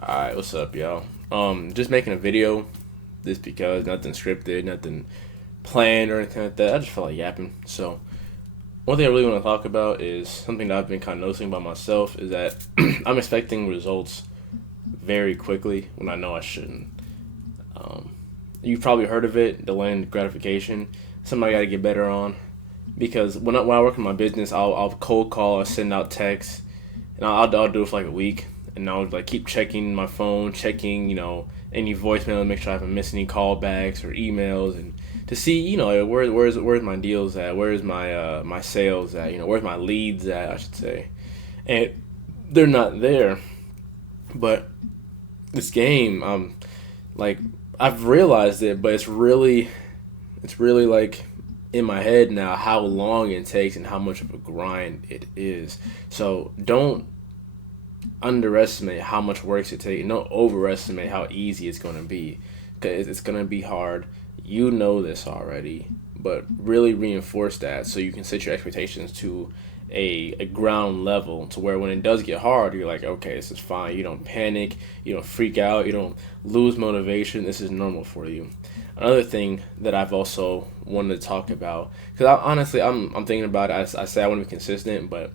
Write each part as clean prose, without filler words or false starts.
Alright, what's up, y'all? Just making a video just because nothing scripted, nothing planned or anything like that. I just felt like yapping. So, one thing I really want to talk about is something that I've been kind of noticing about myself is that I'm expecting results very quickly when I know I shouldn't. Um, you've probably heard of it, delayed gratification. Something I got to get better on because when I work in my business, I'll cold call, I'll send out texts, and I'll do it for like a week, and I'll like keep checking my phone, checking any voicemail, make sure I haven't missed any callbacks or emails, and to see where's my deals at, where's my sales at, where's my leads at, I should say, and they're not there. But this game, like I've realized it, but it's really like in my head now how long it takes and how much of a grind it is. So don't underestimate how much work it takes, and don't overestimate how easy it's going to be, because it's going to be hard. You know this already, but really reinforce that so you can set your expectations to a ground level to where when it does get hard, you're like, okay, this is fine. You don't panic, you don't freak out, you don't lose motivation. This is normal for you. Another thing that I've also wanted to talk about, because honestly, I'm thinking about it. I say I want to be consistent, but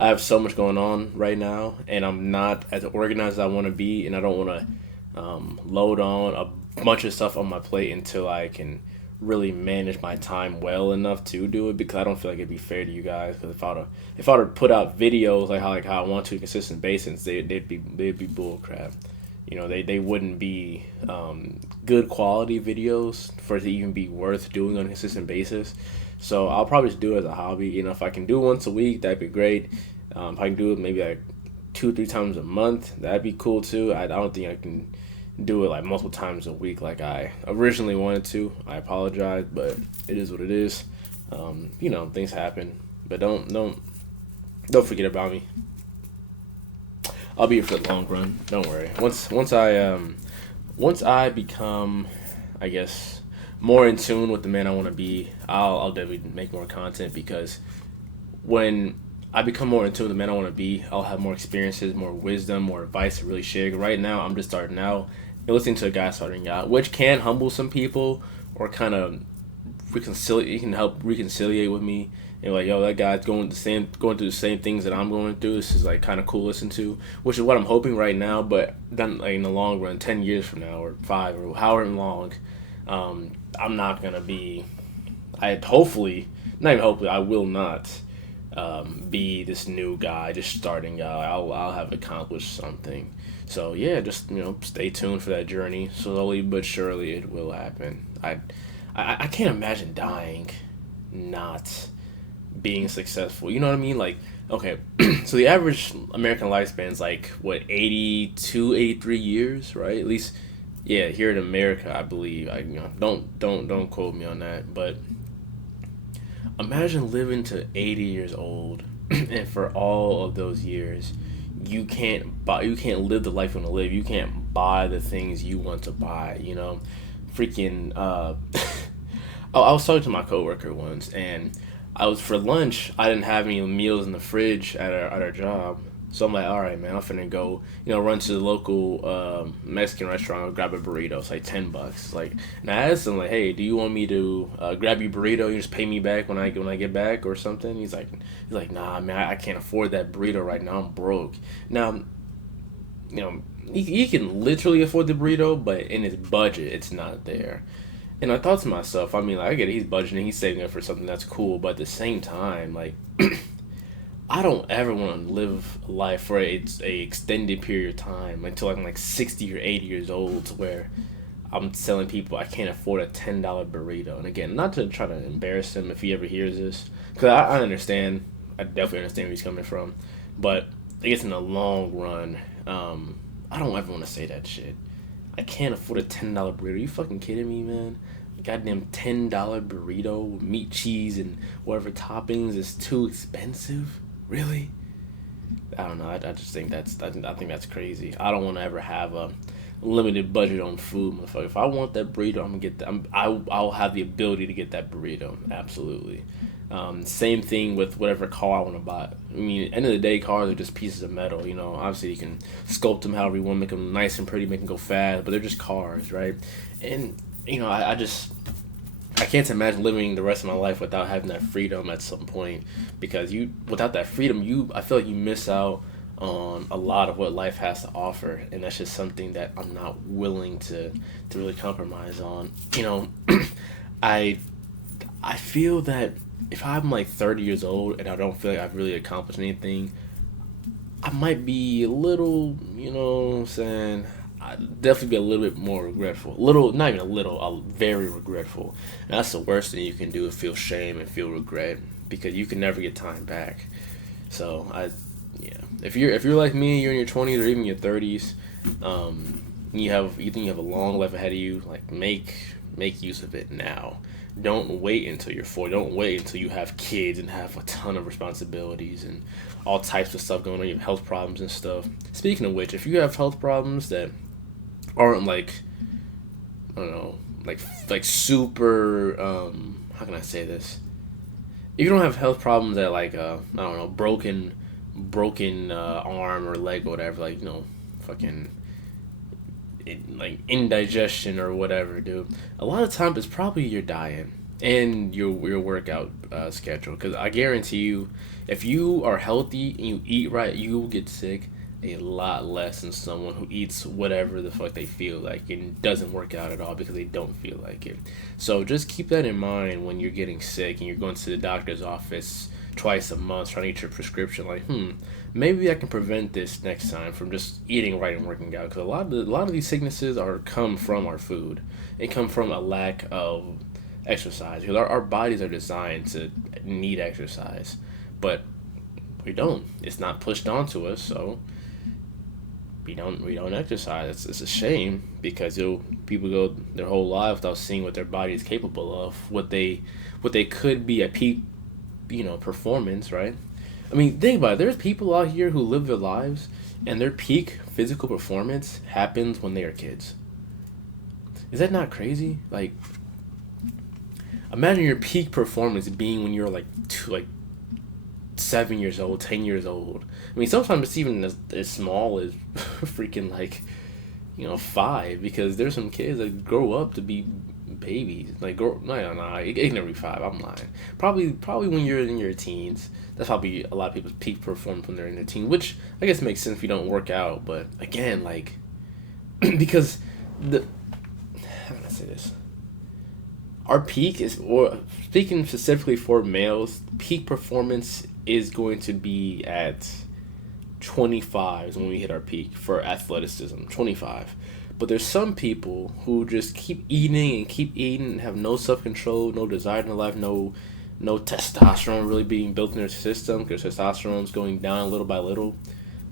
I have so much going on right now, and I'm not as organized as I want to be, and I don't want to load on a bunch of stuff on my plate until I can really manage my time well enough to do it. Because I don't feel like it'd be fair to you guys. Because if I were to put out videos like how I want to, consistent basis, they'd be bull crap. They wouldn't be good quality videos for it to even be worth doing on a consistent basis. So I'll probably just do it as a hobby. If I can do it once a week, that'd be great. If I can do it maybe like 2 3 times a month, that'd be cool too. I don't think I can do it like multiple times a week like I originally wanted to. I apologize, but it is what it is. Things happen, but don't forget about me. I'll be here for the long run. Don't worry. Once I become, I guess, more in tune with the man I want to be, I'll definitely make more content, because when I become more in tune with the man I want to be, I'll have more experiences, more wisdom, more advice to really share. Right now, I'm just starting out and listening to a guy starting out, which can humble some people or kind of reconciliate. He can help reconciliate with me. And like, yo, that guy's going through the same things that I'm going through. This is like kind of cool to listen to, which is what I'm hoping right now. But then, like, in the long run, 10 years from now, or 5, or however long, I'm not gonna be. I hopefully, not even hopefully, I will not be this new guy just starting out. I'll have accomplished something. So yeah, just stay tuned for that journey. Slowly but surely, it will happen. I can't imagine dying, not being successful. You know what I mean? Like, okay, so the average American lifespan is like what, 82, 83 years, right? At least, yeah, here in America, I believe. Don't quote me on that, but imagine living to 80 years old, and for all of those years, you can't live the life you want to live. You can't buy the things you want to buy. Freaking. I was talking to my coworker once, and I was for lunch. I didn't have any meals in the fridge at our job, so I'm like, all right, man, I'm finna go, run to the local Mexican restaurant, grab a burrito. It's like $10. Like, and I asked him like, hey, do you want me to grab your burrito? You just pay me back when I get back or something. He's like, nah, man, I can't afford that burrito right now. I'm broke. Now, he can literally afford the burrito, but in his budget, it's not there. And I thought to myself, I mean, like, I get it, he's budgeting, he's saving it for something that's cool, but at the same time, like, I don't ever want to live life for a extended period of time until I'm like 60 or 80 years old, to where I'm telling people I can't afford a $10 burrito. And again, not to try to embarrass him if he ever hears this, because I understand, I definitely understand where he's coming from, but I guess in the long run, I don't ever want to say that shit. I can't afford a $10 burrito. Are you fucking kidding me, man? A goddamn $10 burrito with meat, cheese, and whatever toppings is too expensive. Really? I don't know. I just think I think that's crazy. I don't want to ever have limited budget on food, motherfucker. If I want that burrito, I'm gonna get that. I'll have the ability to get that burrito. Absolutely. Same thing with whatever car I want to buy. I mean, at the end of the day, cars are just pieces of metal. You know, obviously you can sculpt them however you want, make them nice and pretty, make them go fast, but they're just cars, right? And you know, I can't imagine living the rest of my life without having that freedom at some point, because without that freedom, I feel like you miss out on a lot of what life has to offer, and that's just something that I'm not willing to really compromise on. You know, I I feel that if I'm like 30 years old and I don't feel like I've really accomplished anything, I might be a little, you know what I'm saying? I'd definitely be a little bit more regretful. Little, not even a little, very regretful. And that's the worst thing you can do is feel shame and feel regret, because you can never get time back. So yeah, if you're like me, you're in your 20s or even your 30s, you think you have a long life ahead of you. Like make use of it now. Don't wait until you're 40. Don't wait until you have kids and have a ton of responsibilities and all types of stuff going on. You have health problems and stuff. Speaking of which, if you have health problems that aren't like, I don't know, like super, how can I say this? If you don't have health problems that like I don't know, broken arm or leg or whatever, like, you know, fucking like indigestion or whatever, dude. A lot of times it's probably your diet and your workout schedule. Because I guarantee you, if you are healthy and you eat right, you will get sick a lot less than someone who eats whatever the fuck they feel like and doesn't work out at all because they don't feel like it. So just keep that in mind when you're getting sick and you're going to the doctor's office twice a month trying to get your prescription. Like, maybe I can prevent this next time from just eating right and working out. Because a lot of these sicknesses come from our food. It come from a lack of exercise. Because our bodies are designed to need exercise, but we don't. It's not pushed onto us, so we don't exercise. It's a shame, because people go their whole life without seeing what their body is capable of, what they could be at peak, you know, performance, right? I mean, think about it. There's people out here who live their lives and their peak physical performance happens when they are kids. Is that not crazy? Like, imagine your peak performance being when you're like 7 years old, 10 years old. I mean, sometimes it's even as small as freaking like, you know, 5, because there's some kids that grow up to be babies. Like, no, it can never be 5. I'm lying. Probably when you're in your teens. That's probably a lot of people's peak performance when they're in their teens, which I guess makes sense if you don't work out. But again, like, because how can I say this? Our peak is, or speaking specifically for males, peak performance is going to be at 25 is when we hit our peak for athleticism. 25. But there's some people who just keep eating and have no self-control, no desire in their life, no testosterone really being built in their system, because testosterone is going down little by little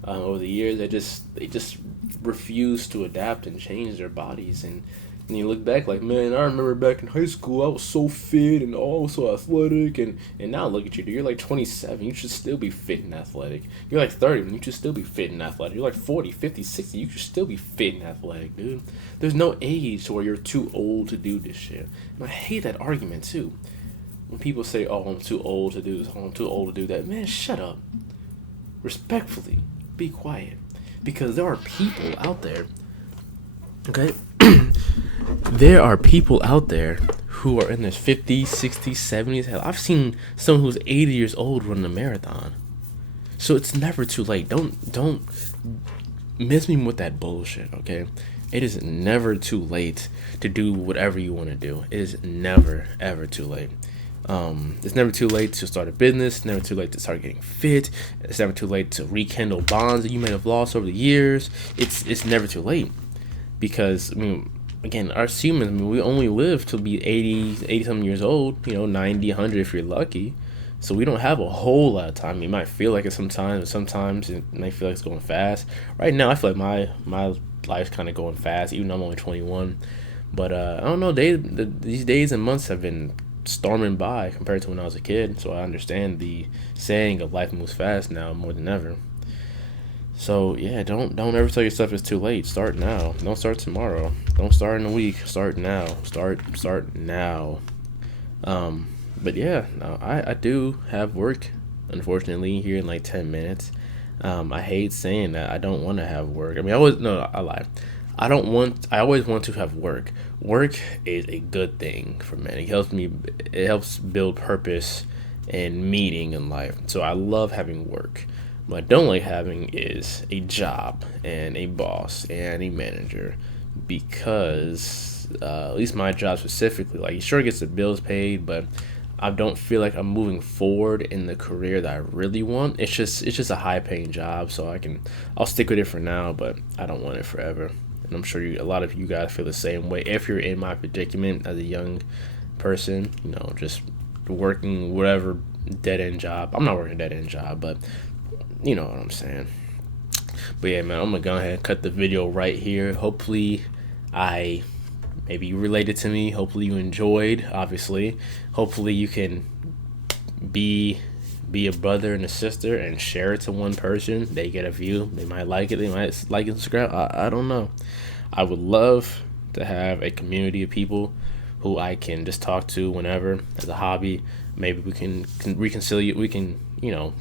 over the years. They just refuse to adapt and change their bodies. And you look back like, man, I remember back in high school I was so fit and so athletic, and now look at you, dude. You're like 27, you should still be fit and athletic. You're like 30, you should still be fit and athletic. You're like 40, 50, 60, you should still be fit and athletic, dude. There's no age to where you're too old to do this shit. And I hate that argument too. When people say, oh, I'm too old to do this, oh, I'm too old to do that. Man, shut up. Respectfully, be quiet. Because there are people out there, okay? There are people out there who are in their 50s, 60s, 70s. Hell, I've seen someone who's 80 years old run a marathon. So it's never too late. Don't miss me with that bullshit, okay? It is never too late to do whatever you want to do. It is never, ever too late. It's never too late to start a business. It's never too late to start getting fit. It's never too late to rekindle bonds that you may have lost over the years. It's never too late, because, I mean, again, us humans, I mean, we only live to be 80 something years old, you know, 90, 100 if you're lucky. So we don't have a whole lot of time. It might feel like it sometimes, but sometimes it might feel like it's going fast. Right now, I feel like my life's kind of going fast, even though I'm only 21. But I don't know, these days and months have been storming by compared to when I was a kid. So I understand the saying of life moves fast now more than ever. So yeah, don't ever tell yourself it's too late. Start now. Don't start tomorrow. Don't start in a week. Start now. Start now. But yeah, no, I do have work, unfortunately, here in like 10 minutes. I hate saying that I don't want to have work. I mean, I always no, I lie. I don't want. I always want to have work. Work is a good thing for me. It helps me. It helps build purpose and meaning in life. So I love having work. What I don't like having is a job and a boss and a manager, because at least my job specifically, like, it sure gets the bills paid, but I don't feel like I'm moving forward in the career that I really want. It's just a high paying job, so I'll stick with it for now, but I don't want it forever. And I'm sure a lot of you guys feel the same way. If you're in my predicament as a young person, just working whatever dead end job. I'm not working a dead end job, but you know what I'm saying. But yeah, man, I'm gonna go ahead and cut the video right here. Hopefully, I maybe you related to me. Hopefully, you enjoyed. Obviously, hopefully you can be be a brother and a sister and share it to one person. They get a view. They might like it. They might like and subscribe. I don't know. I would love to have a community of people who I can just talk to whenever as a hobby. Maybe we can reconcile. We can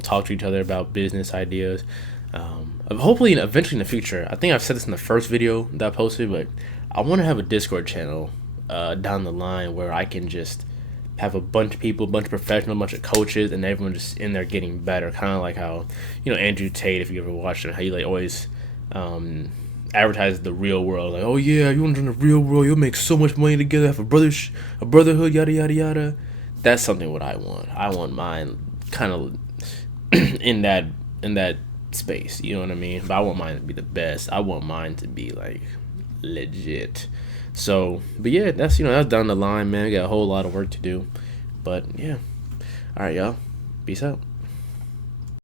talk to each other about business ideas. Hopefully, eventually in the future. I think I've said this in the first video that I posted, but I want to have a Discord channel down the line where I can just have a bunch of people, a bunch of professionals, a bunch of coaches, and everyone just in there getting better. Kind of like how Andrew Tate, if you ever watched it, how he like always advertises the real world, like, oh yeah, you want to in the real world, you'll make so much money together, have a brotherhood, yada yada yada. That's something what I want. I want mine kind of in that space. You know what I mean? But I want mine to be the best. I want mine to be like legit. So, but yeah, that's down the line, man. We got a whole lot of work to do. But yeah. All right, y'all. Peace out.